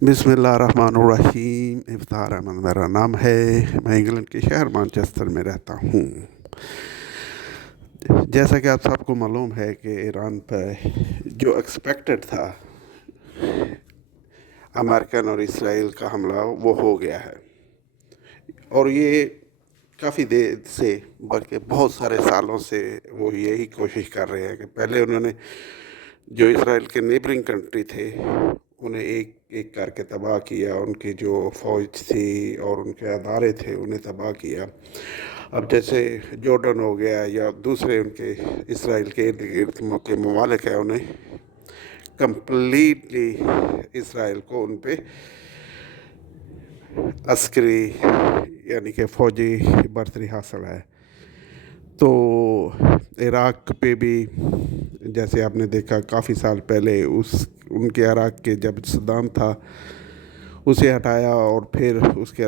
बिस्मिल्लाहिर्रहमानिर्रहीम। इफ्तार अहमद मेरा नाम है। मैं इंग्लैंड के शहर मैनचेस्टर में रहता हूँ। जैसा कि आप सबको मालूम है कि ईरान पर जो एक्सपेक्टेड था अमेरिकन और इसराइल का हमला वो हो गया है। और ये काफ़ी देर से, बल्कि बहुत सारे सालों से वो यही कोशिश कर रहे हैं कि पहले उन्होंने जो इसराइल के नेबरिंग कंट्री थे उन्हें एक एक करके तबाह किया, उनकी जो फ़ौज थी और उनके अदारे थे उन्हें तबाह किया। अब जैसे जॉर्डन हो गया या दूसरे उनके इसराइल के इर्द गिर्द के ममालिक हैं, उन्हें कंप्लीटली इसराइल को उन पे अस्करी यानी कि फ़ौजी बर्तरी हासिल है। तो इराक़ पे भी जैसे आपने देखा काफ़ी साल पहले उनके इराक़ के जब सद्दाम था उसे हटाया और फिर उसके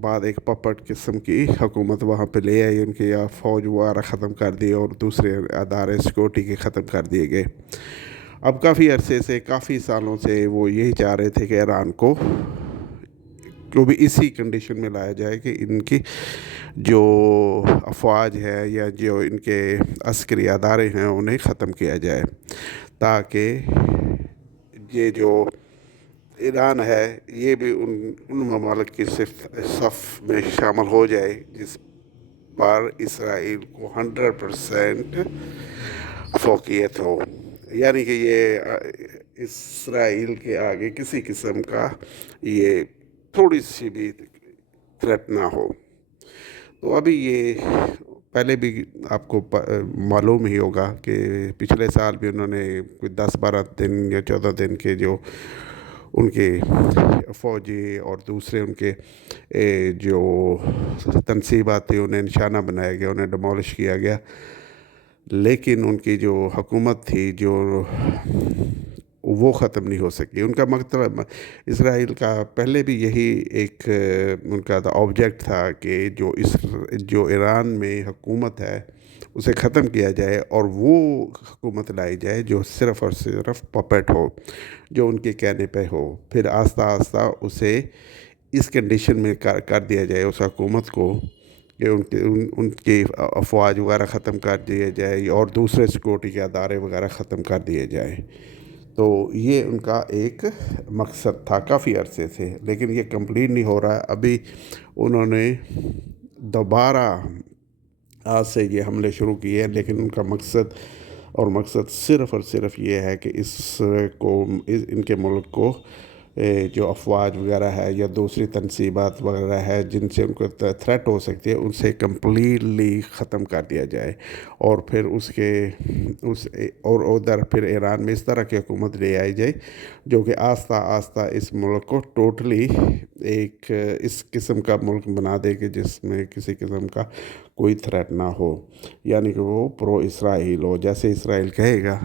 बाद एक पपट किस्म की हुकूमत वहाँ पे ले आई, उनके यहाँ फ़ौज वगैरह ख़त्म कर दी और दूसरे अदारे सिक्योरिटी के ख़त्म कर दिए गए। अब काफ़ी अरसे से, काफ़ी सालों से वो यही चाह रहे थे कि ईरान को भी इसी कंडीशन में लाया जाए कि इनकी जो अफवाज है या जो इनके अस्करी अदारे हैं उन्हें ख़त्म किया जाए, ताकि ये जो ईरान है ये भी उन ममालिक की सफ़ में शामिल हो जाए जिस पर इसराइल को 100% फोकियत हो। यानी कि ये इसराइल के आगे किसी किस्म का ये थोड़ी सी भी थ्रेट ना हो। तो अभी ये पहले भी आपको मालूम ही होगा कि पिछले साल भी उन्होंने कोई 10-12 दिन या 14 दिन के जो उनके फ़ौजी और दूसरे उनके जो तनसीबात थी उन्हें निशाना बनाया गया, उन्हें डिमोलिश किया गया। लेकिन उनकी जो हुकूमत थी जो वो ख़त्म नहीं हो सकी। उनका मतलब इसराइल का पहले भी यही एक उनका ऑब्जेक्ट था कि जो ईरान में हुकूमत है उसे ख़त्म किया जाए और वो हुकूमत लाई जाए जो सिर्फ़ और सिर्फ पपेट हो, जो उनके कहने पे हो। फिर आस्ता आस्ता उसे इस कंडीशन में कर दिया जाए उस हुकूमत को कि उनकी अफवाज वगैरह ख़त्म कर दिए जाए और दूसरे सिक्योरिटी के अदारे वगैरह ख़त्म कर दिए जाए। तो ये उनका एक मकसद था काफ़ी अरसे से, लेकिन ये कंप्लीट नहीं हो रहा है। अभी उन्होंने दोबारा आज से ये हमले शुरू किए हैं, लेकिन उनका मकसद सिर्फ़ और सिर्फ ये है कि इनके मुल्क को जो अफवाज वगैरह है या दूसरी तनसीबात वगैरह है जिनसे उनको थ्रेट हो सकती है उनसे कम्प्लीटली ख़त्म कर दिया जाए। और फिर और उधर फिर ईरान में इस तरह की हुकूमत ले आई जाए जो कि आस्ता आस्ता इस मुल्क को टोटली एक इस किस्म का मुल्क बना दे कि जिसमें किसी किस्म का कोई थ्रेट ना हो, यानी कि वो प्रो इसराइल हो, जैसे इसराइल कहेगा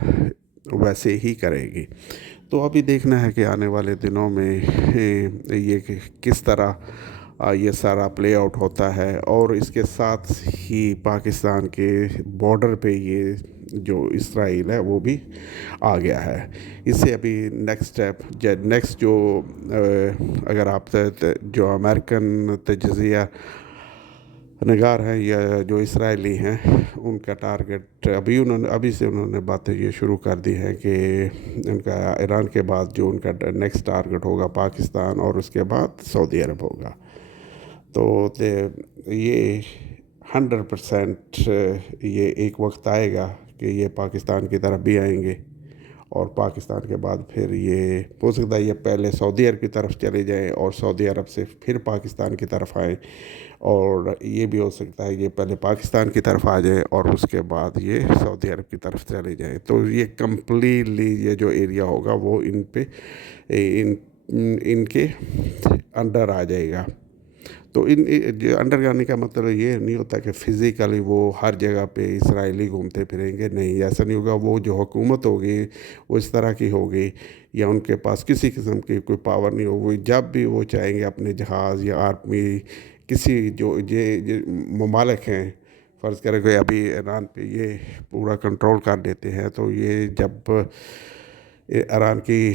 वैसे ही करेगी। तो अभी देखना है कि आने वाले दिनों में ये किस तरह ये सारा प्ले आउट होता है। और इसके साथ ही पाकिस्तान के बॉर्डर पे ये जो इसराइल है वो भी आ गया है। इससे अभी नेक्स्ट जो अगर आप जो अमेरिकन तजिया नगार हैं या जो इसराइली हैं उनका टारगेट अभी से उन्होंने बातें ये शुरू कर दी हैं कि उनका ईरान के बाद जो उनका नेक्स्ट टारगेट होगा पाकिस्तान और उसके बाद सऊदी अरब होगा। तो ये 100% ये एक वक्त आएगा कि ये पाकिस्तान की तरफ भी आएंगे और पाकिस्तान के बाद फिर ये हो सकता है ये पहले सऊदी अरब की तरफ चले जाएं और सऊदी अरब से फिर पाकिस्तान की तरफ आए, और ये भी हो सकता है ये पहले पाकिस्तान की तरफ आ जाए और उसके बाद ये सऊदी अरब की तरफ चले जाए। तो ये कम्प्लीटली ये जो एरिया होगा वो इनके अंडर आ जाएगा। तो जो अंडर जाने का मतलब ये नहीं होता कि फ़िज़िकली वो हर जगह पे इसराइली घूमते फिरेंगे, नहीं, ऐसा नहीं होगा। वो जो हुकूमत होगी वो इस तरह की होगी या उनके पास किसी किस्म की कोई पावर नहीं होगी। जब भी वो चाहेंगे अपने जहाज़ या आर्मी किसी जो ये ममालिक हैं, फ़र्ज़ करें कि अभी ईरान पे ये पूरा कंट्रोल कर देते हैं, तो ये जब ईरान की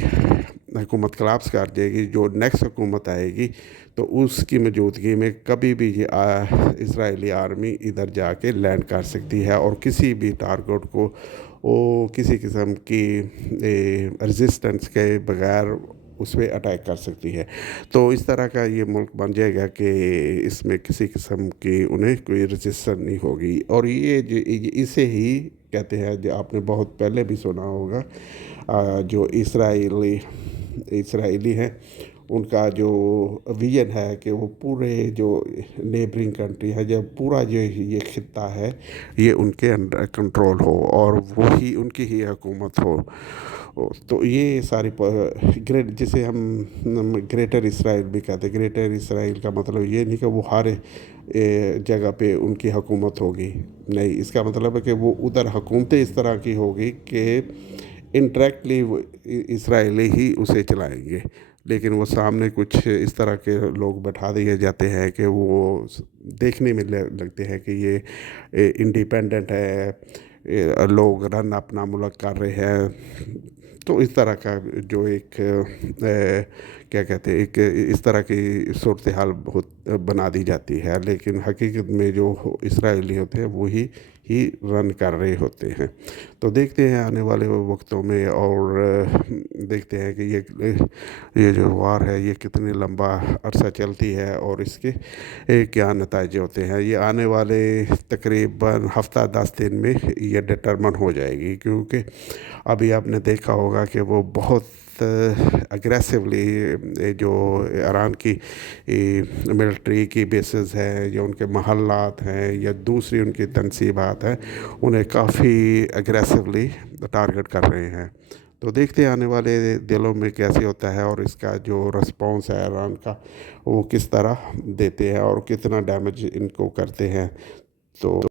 حکومت کلapse کر جائے گی، جو نیکسٹ حکومت آئے گی تو اس کی موجودگی میں کبھی بھی یہ اسرائیلی آرمی ادھر جا کے لینڈ کر سکتی ہے اور کسی بھی ٹارگٹ کو وہ کسی قسم کی ریزسٹنس کے بغیر اس پہ اٹیک کر سکتی ہے۔ تو اس طرح کا یہ ملک بن جائے گا کہ اس میں کسی قسم کی انہیں کوئی ریزسٹنس نہیں ہوگی، اور اسے ہی کہتے ہیں، جو آپ نے بہت پہلے بھی سنا ہوگا، جو اسرائیلی ہیں ان کا جو ویژن ہے کہ وہ پورے جو نیبرنگ کنٹری ہے، جب پورا جو یہ خطہ ہے یہ ان کے انڈر کنٹرول ہو اور وہی ان کی ہی حکومت ہو۔ تو یہ ساری جسے ہم گریٹر اسرائیل بھی کہتے ہیں، گریٹر اسرائیل کا مطلب یہ نہیں کہ وہ ہر جگہ پہ ان کی حکومت ہوگی، نہیں، اس کا مطلب ہے کہ وہ ادھر حکومتیں اس طرح کی ہوگی کہ انٹریکٹلی اسرائیلی ہی اسے چلائیں گے، لیکن وہ سامنے کچھ اس طرح کے لوگ بٹھا دیے جاتے ہیں کہ وہ دیکھنے میں لگتے ہیں کہ یہ انڈیپینڈنٹ ہے، لوگ رن اپنا ملک کر رہے ہیں۔ تو اس طرح کا جو ایک کیا کہتے ہیں، ایک اس طرح کی صورتحال بنا دی جاتی ہے، لیکن حقیقت میں جو اسرائیلی ہوتے ہیں وہی ہی رن کر رہے ہوتے ہیں۔ تو دیکھتے ہیں آنے والے وقتوں میں، اور دیکھتے ہیں کہ یہ جو وار ہے یہ کتنے لمبا عرصہ چلتی ہے اور اس کے کیا نتائج ہوتے ہیں، یہ آنے والے تقریباً ہفتہ 10 دن میں یہ ڈٹرمن ہو جائے گی، کیونکہ ابھی آپ نے دیکھا ہوگا کہ وہ بہت اگریسولی جو ایران کی ملٹری کی بیسز ہے یا ان کے محلات ہیں یا دوسری ان کی تنصیبات ہیں، انہیں کافی اگریسولی ٹارگٹ کر رہے ہیں۔ تو دیکھتے ہیں آنے والے دنوں میں کیسے ہوتا ہے، اور اس کا جو رسپانس ہے ایران کا وہ کس طرح دیتے ہیں اور کتنا ڈیمیج ان کو کرتے ہیں۔ تو